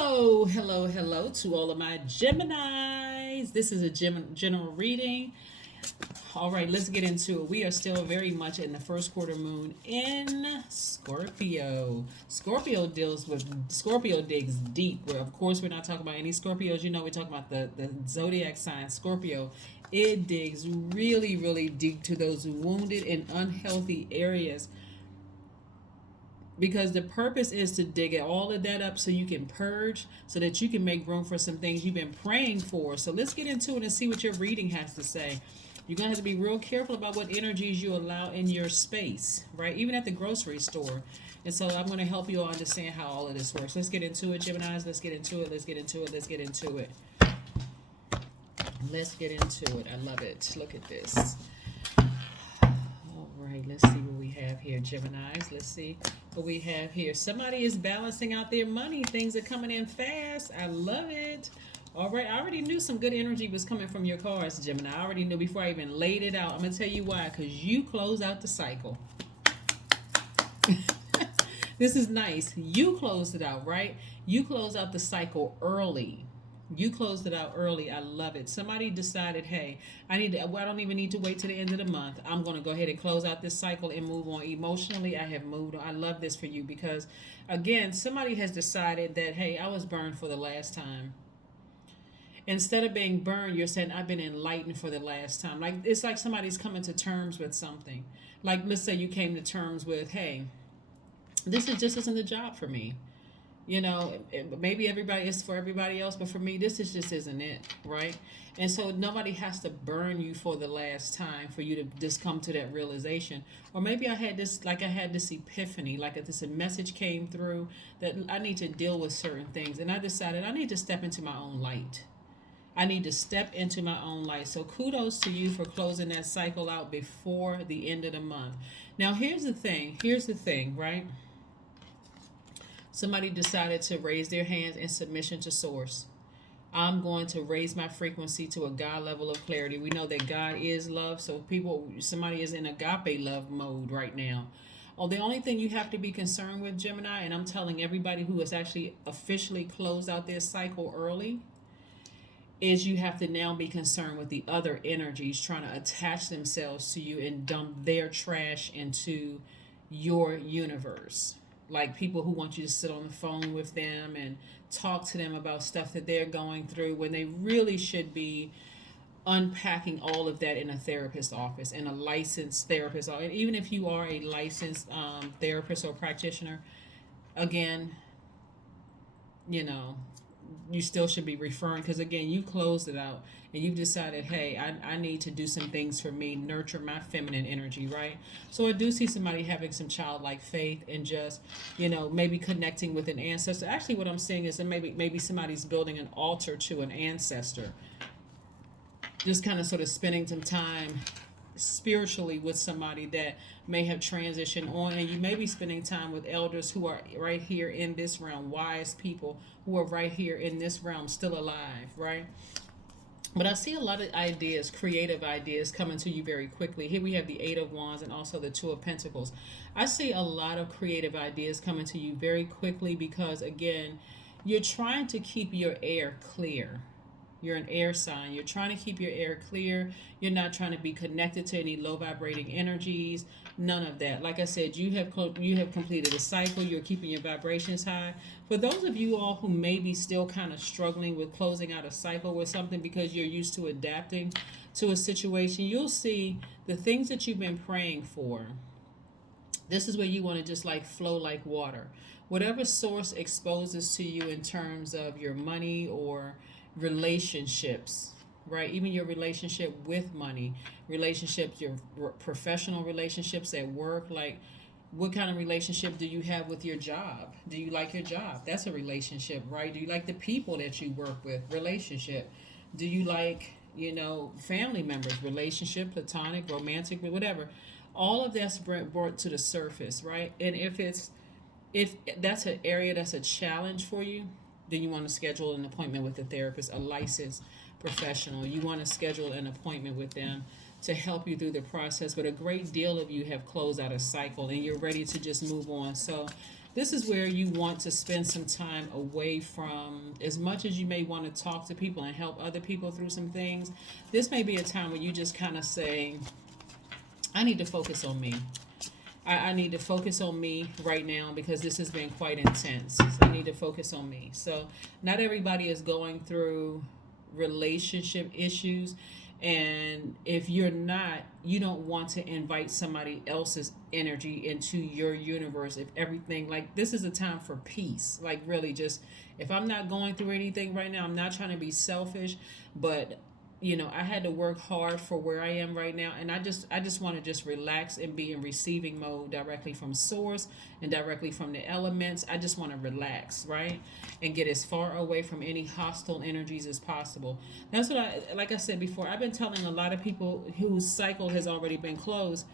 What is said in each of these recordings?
Hello, hello, hello to all of my Geminis. This is a general reading. All right, let's get into it. We are still very much in the first quarter moon in Scorpio. Scorpio digs deep. Where of course we're not talking about any Scorpios. You know, we're talking about the zodiac sign Scorpio. It digs really, really deep to those wounded and unhealthy areas because the purpose is to dig all of that up so you can purge, so that you can make room for some things you've been praying for. So let's get into it and see what your reading has to say. You're going to have to be real careful about what energies you allow in your space, right? Even at the grocery store. And so I'm going to help you all understand how all of this works. Let's get into it, Geminis. Let's get into it. Let's get into it. Let's get into it. Let's get into it. I love it. Look at this. All right, let's see what we have here, Geminis. Let's see what we have here. Somebody is balancing out their money. Things are coming in fast. I love it. All right, I already knew some good energy was coming from your cards, Gemini. I already knew before I even laid it out. I'm going to tell you why. Because you closed out the cycle. This is nice. You closed it out, right? You closed out the cycle early. You closed it out early. I love it. Somebody decided, hey, I don't even need to wait till the end of the month. I'm going to go ahead and close out this cycle and move on. Emotionally, I have moved on. I love this for you because, again, somebody has decided that, hey, I was burned for the last time. Instead of being burned, you're saying, I've been enlightened for the last time. Like, it's like somebody's coming to terms with something. Like, let's say you came to terms with, hey, this is just isn't the job for me. You know, maybe everybody is for everybody else, but for me, this is just isn't it, right? And so nobody has to burn you for the last time for you to just come to that realization. Or maybe I had this epiphany, like this message came through that I need to deal with certain things, and I decided I need to step into my own light. I need to step into my own light. So kudos to you for closing that cycle out before the end of the month. Now, here's the thing. Here's the thing, right? Somebody decided to raise their hands in submission to source. I'm going to raise my frequency to a God level of clarity. We know that God is love, so somebody is in agape love mode right now. Oh, the only thing you have to be concerned with, Gemini, and I'm telling everybody who has actually officially closed out their cycle early, is you have to now be concerned with the other energies trying to attach themselves to you and dump their trash into your universe. Like people who want you to sit on the phone with them and talk to them about stuff that they're going through when they really should be unpacking all of that in a therapist office, in a licensed therapist office. And even if you are a licensed therapist or practitioner, again, you know, you still should be referring because again you closed it out and you've decided, hey, I need to do some things for me, nurture my feminine energy, right? So I do see somebody having some childlike faith and just, maybe connecting with an ancestor. Actually what I'm seeing is that maybe somebody's building an altar to an ancestor, just kind of sort of spending some time spiritually with somebody that may have transitioned on, and you may be spending time with elders who are right here in this realm, wise people who are right here in this realm still alive, right? But I see a lot of ideas, creative ideas coming to you very quickly. Here we have the Eight of Wands and also the Two of Pentacles. I see a lot of creative ideas coming to you very quickly because, again, you're trying to keep your air clear. You're an air sign. You're trying to keep your air clear. You're not trying to be connected to any low vibrating energies. None of that. Like I said, you have completed a cycle. You're keeping your vibrations high. For those of you all who may be still kind of struggling with closing out a cycle with something because you're used to adapting to a situation, you'll see the things that you've been praying for. This is where you want to just like flow like water. Whatever source exposes to you in terms of your money or relationships, right? Even your relationship with money, relationships, your professional relationships at work. Like, what kind of relationship do you have with your job? Do you like your job? That's a relationship, right? Do you like the people that you work with? Relationship. Do you like, family members? Relationship, platonic, romantic, whatever. All of that's brought to the surface, right? And if that's an area that's a challenge for you, then you want to schedule an appointment with a therapist, a licensed professional. You want to schedule an appointment with them to help you through the process. But a great deal of you have closed out a cycle and you're ready to just move on. So this is where you want to spend some time away from, as much as you may want to talk to people and help other people through some things. This may be a time where you just kind of say, I need to focus on me. I need to focus on me right now because this has been quite intense. I need to focus on me. So not everybody is going through relationship issues. And if you're not, you don't want to invite somebody else's energy into your universe. If everything, like, this is a time for peace. Like, really, just, if I'm not going through anything right now, I'm not trying to be selfish, but I had to work hard for where I am right now, and I just want to just relax and be in receiving mode directly from source and directly from the elements. I just want to relax, right? And get as far away from any hostile energies as possible. That's what like I said before, I've been telling a lot of people whose cycle has already been closed,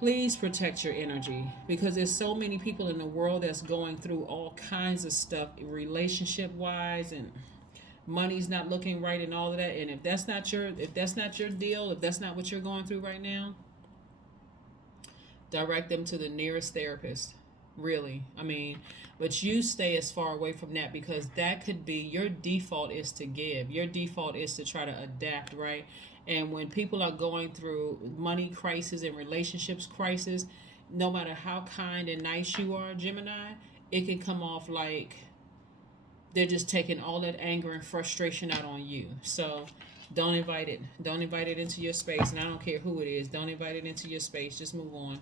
please protect your energy, because there's so many people in the world that's going through all kinds of stuff relationship wise, and money's not looking right and all of that. And if that's not your deal, if that's not what you're going through right now, direct them to the nearest therapist. Really, I mean, but you stay as far away from that, because that could be your default is to give. Your default is to try to adapt, right? And when people are going through money crisis and relationships crisis, no matter how kind and nice you are, Gemini, it can come off like they're just taking all that anger and frustration out on you. So don't invite it. Don't invite it into your space. And I don't care who it is. Don't invite it into your space. Just move on.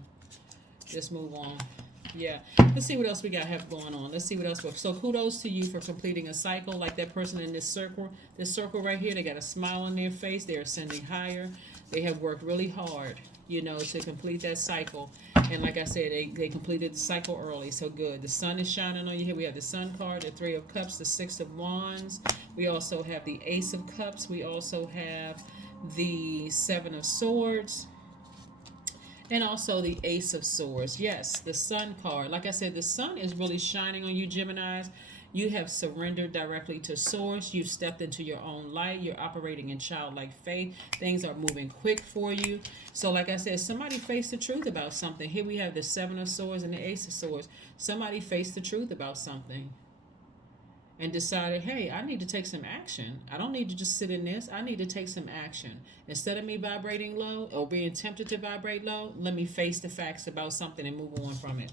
Just move on. Yeah. Let's see what else we got have going on. Let's see what else. So kudos to you for completing a cycle. Like that person in this circle. This circle right here, they got a smile on their face. They're ascending higher. They have worked really hard, to complete that cycle. And like I said, they completed the cycle early, so good. The sun is shining on you here. We have the sun card, the 3 of cups, the 6 of wands. We also have the ace of cups. We also have the 7 of swords. And also the ace of swords. Yes, the sun card. Like I said, the sun is really shining on you, Geminis. You have surrendered directly to source. You've stepped into your own light. You're operating in childlike faith. Things are moving quick for you. So like I said, somebody faced the truth about something. Here we have the 7 of swords and the ace of swords. Somebody faced the truth about something and decided, hey, I need to take some action. I don't need to just sit in this. I need to take some action. Instead of me vibrating low or being tempted to vibrate low, let me face the facts about something and move on from it.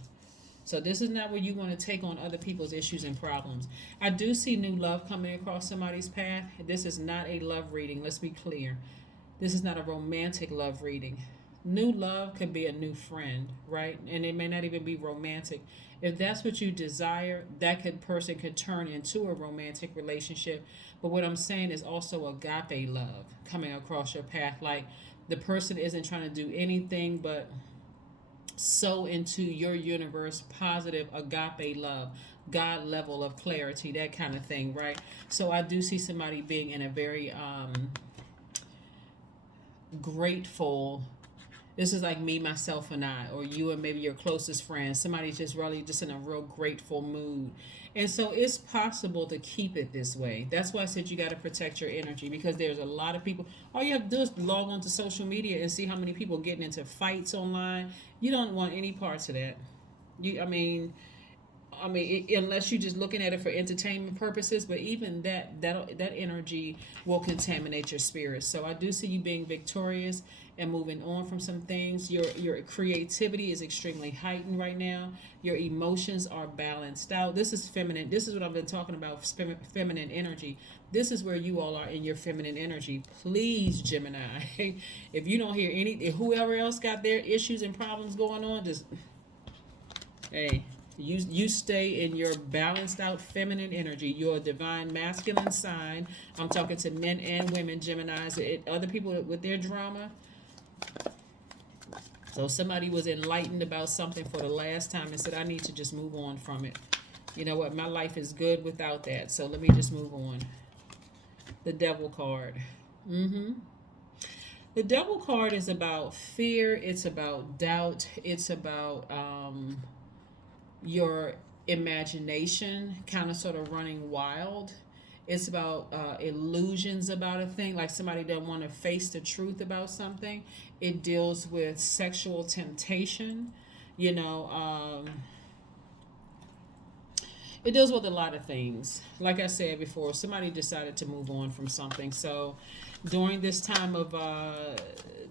So this is not where you want to take on other people's issues and problems. I do see new love coming across somebody's path. This is not a love reading. Let's be clear. This is not a romantic love reading. New love could be a new friend, right? And it may not even be romantic. If that's what you desire, that person could turn into a romantic relationship. But what I'm saying is also agape love coming across your path. Like the person isn't trying to do anything but sow into your universe positive agape love, God level of clarity, that kind of thing, right? So I do see somebody being in a very grateful. This is like me, myself, and I, or you and maybe your closest friends. Somebody's just really just in a real grateful mood. And so it's possible to keep it this way. That's why I said you got to protect your energy, because there's a lot of people. All you have to do is log on to social media and see how many people are getting into fights online. You don't want any parts of that. I mean, unless you're just looking at it for entertainment purposes, but even that energy will contaminate your spirit. So I do see you being victorious and moving on from some things. Your creativity is extremely heightened right now. Your emotions are balanced out. This is feminine. This is what I've been talking about, feminine energy. This is where you all are in your feminine energy. Please, Gemini, if you don't hear if whoever else got their issues and problems going on, just, hey, you stay in your balanced out feminine energy, your divine masculine sign. I'm talking to men and women, Geminis, other people with their drama. So somebody was enlightened about something for the last time and said, I need to just move on from it. You know what? My life is good without that. So let me just move on. The Devil card. The Devil card is about fear. It's about doubt. It's about your imagination kind of sort of running wild. It's about illusions about a thing, like somebody doesn't want to face the truth about something. It deals with sexual temptation, It deals with a lot of things. Like I said before, somebody decided to move on from something. So during this time of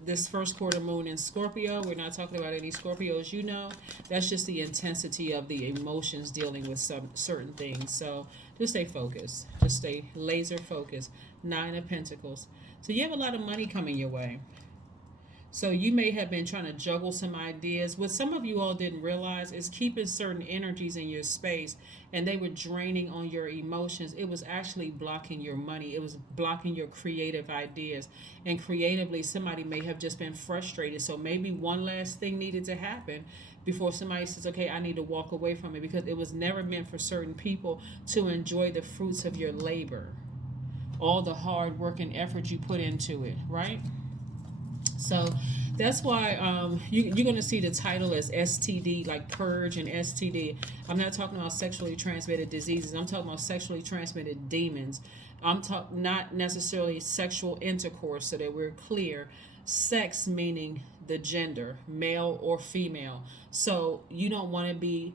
this first quarter moon in Scorpio, we're not talking about any Scorpios, you know. That's just the intensity of the emotions dealing with some certain things. So just stay focused. Just stay laser focused. Nine of Pentacles. So you have a lot of money coming your way. So you may have been trying to juggle some ideas. What some of you all didn't realize is keeping certain energies in your space, and they were draining on your emotions. It was actually blocking your money. It was blocking your creative ideas. And creatively, somebody may have just been frustrated. So maybe one last thing needed to happen before somebody says, okay, I need to walk away from it, because it was never meant for certain people to enjoy the fruits of your labor, all the hard work and effort you put into it, right? So that's why you're going to see the title as STD, like purge and STD. I'm not talking about sexually transmitted diseases. I'm talking about sexually transmitted demons. I'm talking not necessarily sexual intercourse, so that we're clear. Sex meaning the gender, male or female. So you don't want to be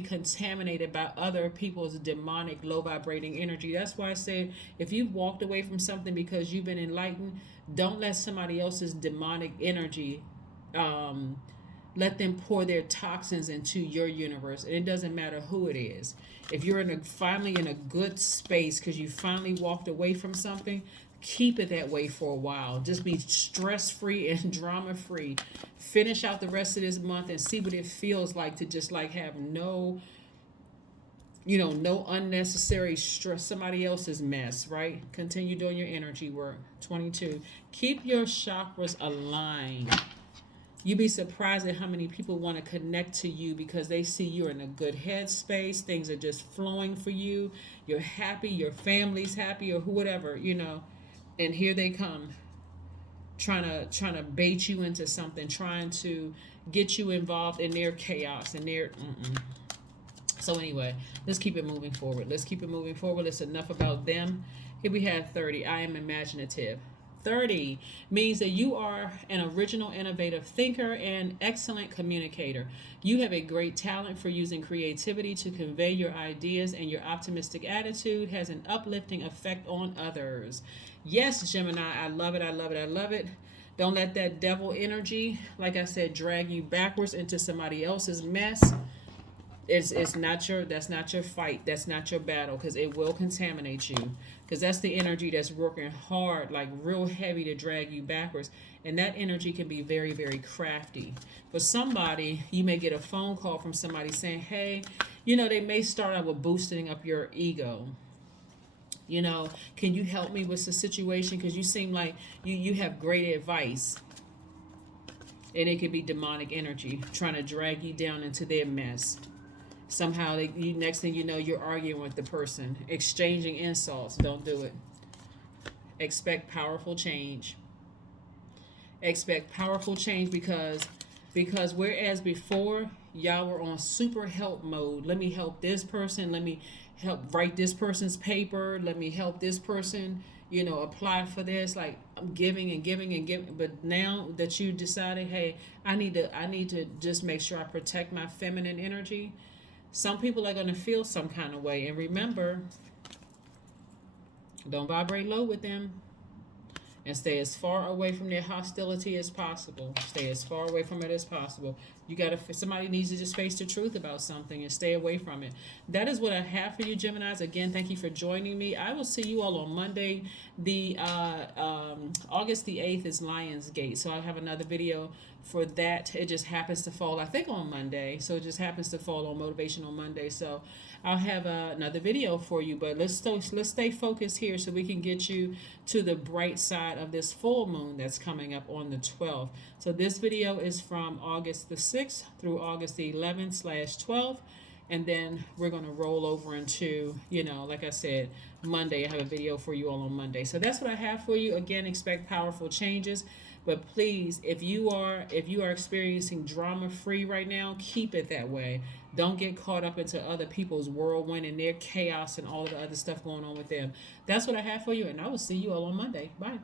contaminated by other people's demonic low vibrating energy. That's why I said, if you've walked away from something because you've been enlightened, don't let somebody else's demonic energy let them pour their toxins into your universe. And it doesn't matter who it is. If you're finally in a good space because you finally walked away from something, keep it that way for a while. Just be stress free and drama free. Finish out the rest of this month and see what it feels like to just like have no unnecessary stress, somebody else's mess, right? Continue doing your energy work. 22. Keep your chakras aligned. You'd be surprised at how many people want to connect to you because they see you're in a good headspace. Things are just flowing for you. You're happy. Your family's happy, or whatever, And here they come, trying to bait you into something, trying to get you involved in their chaos and their. So anyway, let's keep it moving forward. It's enough about them. Here we have 30. I am imaginative. 30 means that you are an original, innovative thinker and excellent communicator. You have a great talent for using creativity to convey your ideas, and your optimistic attitude has an uplifting effect on others. Yes, Gemini, I love it. Don't let that devil energy, like I said, drag you backwards into somebody else's mess. That's not your fight. That's not your battle, because it will contaminate you. Because that's the energy that's working hard, like real heavy, to drag you backwards. And that energy can be very, very crafty. For somebody, you may get a phone call from somebody saying, hey, they may start out with boosting up your ego. Can you help me with the situation? Because you seem like you have great advice. And it could be demonic energy trying to drag you down into their mess. Somehow, next thing you know, you're arguing with the person, exchanging insults. Don't do it. Expect powerful change. Because whereas before, y'all were on super help mode. Let me help this person. Let me help write this person's paper. Let me help this person, apply for this. Like, I'm giving and giving and giving. But now that you decided, hey, I need to just make sure I protect my feminine energy. Some people are going to feel some kind of way. And remember, don't vibrate low with them. And stay as far away from their hostility as possible. Stay as far away from it as possible. Somebody needs to just face the truth about something and stay away from it. That is what I have for you, Geminis. Again, thank you for joining me. I will see you all on Monday. The August the 8th is Lionsgate. So I'll have another video for that. It just happens to fall, I think, on Monday. So it just happens to fall on Motivational Monday. So I'll have another video for you. But let's stay focused here so we can get you to the bright side of this full moon that's coming up on the 12th. So this video is from August the 6th through August the 11th/12th. And then we're going to roll over into, like I said, Monday. I have a video for you all on Monday. So that's what I have for you. Again, expect powerful changes. But please, if you are experiencing drama free right now, keep it that way. Don't get caught up into other people's whirlwind and their chaos and all of the other stuff going on with them. That's what I have for you. And I will see you all on Monday. Bye.